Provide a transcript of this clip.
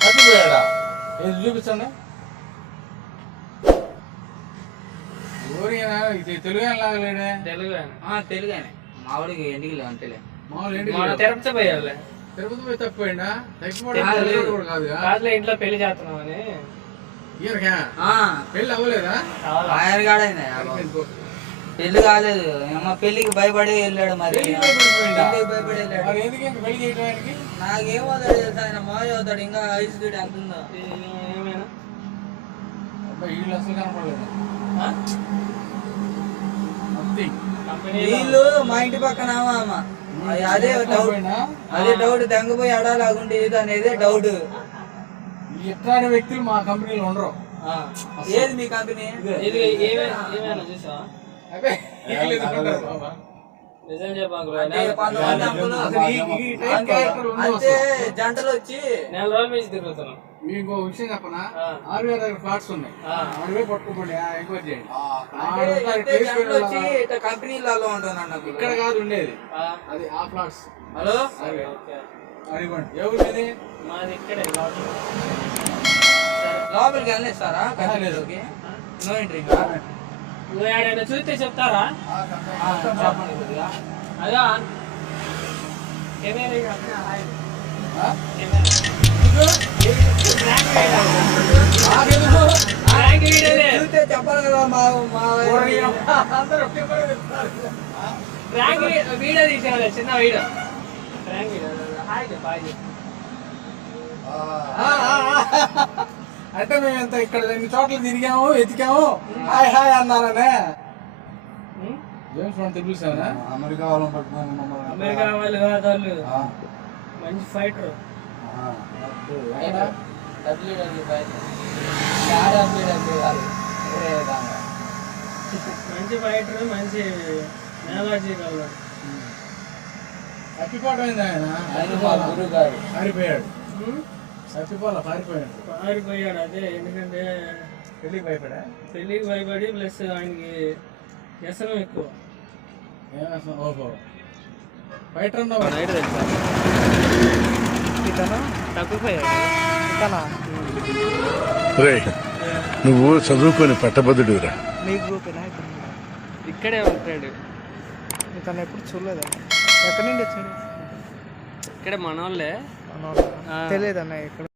తప్పిపోయాడా? ఏది చూపించండి. ఊరికేనా తెలుగు లాగలేడే? తెలుగానే మావాడికి ఎందుకు లేవు అంతేలే. తిరుపతి పోయాలి. తిరుపతి పోయి తప్పిపోయిందా? తప్పిపోవడం కాదు, ఇంట్లో పెళ్లి చేస్తున్నామని. పెళ్లి అవ్వలేదా? ఆయన కాడైందా పెళ్లి కాలేదు. పెళ్లికి భయపడి వెళ్ళాడు. మరి భయపడి వెళ్ళాడు. నాకేమో తెలుసు, ఆయన మాయ అవుతాడు. ఇంకా ఐస్ గడ్డి ఎంత ఉందో వీళ్ళు అసలు కనపడలేదు. వీళ్ళు మా ఇంటి పక్కన అదే డౌట్ తెంగపోయి అడాలాగుంటే ఏది అనేది డౌట్. ఇట్లాంటి వ్యక్తులు మా కంపెనీలో ఉండరు. ఏది మీ కంపెనీ? అంటే జంటలు వచ్చి నెల రోజుల నుంచి తిరుగుతున్నాం. మీకు విషయం చెప్పనా? 6,000 దగ్గర ఫ్లాట్స్ ఉన్నాయి. అడిగే పట్టుకోండి, ఎంక్వైరీ చేయండి. కంపెనీలలో ఉంటాను. ఇక్కడ కాదు ఉండేది, అది ఆ ఫ్లాట్స్. హలో అడిగండి. ఎవరిది? మాది ఇక్కడే లోపలికి వెళ్ళేస్తారా? No entry. నువ్వు చూస్తే చెప్తారా? అదా చెప్పాలి కదా. వీడియో తీసాను, చిన్న వీడియో. అంటే మేము ఎంత ఇక్కడ ఎన్ని చోట్ల తిరిగాము, ఎతికాము, హాయ్ హాయ్ అన్నారనే. జేమ్స్ బాండ్ తెలుసానా? అమెరికా వాళ్ళని పట్టుకున్నాం. అమెరికా వాళ్ళు కాదు, వాళ్ళు మంచి ఫైటర్. మంచి ఫైటర్, మంచి నాలెడ్జీ కావాలి. తప్పిపోవడం ఆయన పారిపోయాడు. పారిపోయాడు. అదే ఎందుకంటే పెళ్లికి భయపడా? పెళ్లికి భయపడి ప్లస్ ఆయనకి వ్యసనం ఎక్కువ. ఓహో, ఫైటర్ నువ్వు చదువుకొని పట్టభద్రుడురా. ఇక్కడే ఉంటాడు. తను ఎప్పుడు చూడలేదు. ఎక్కడి నుండి వచ్చాడు? ఇక్కడ మనోళ్ళే. తెలియదు అన్న. ఇక్కడ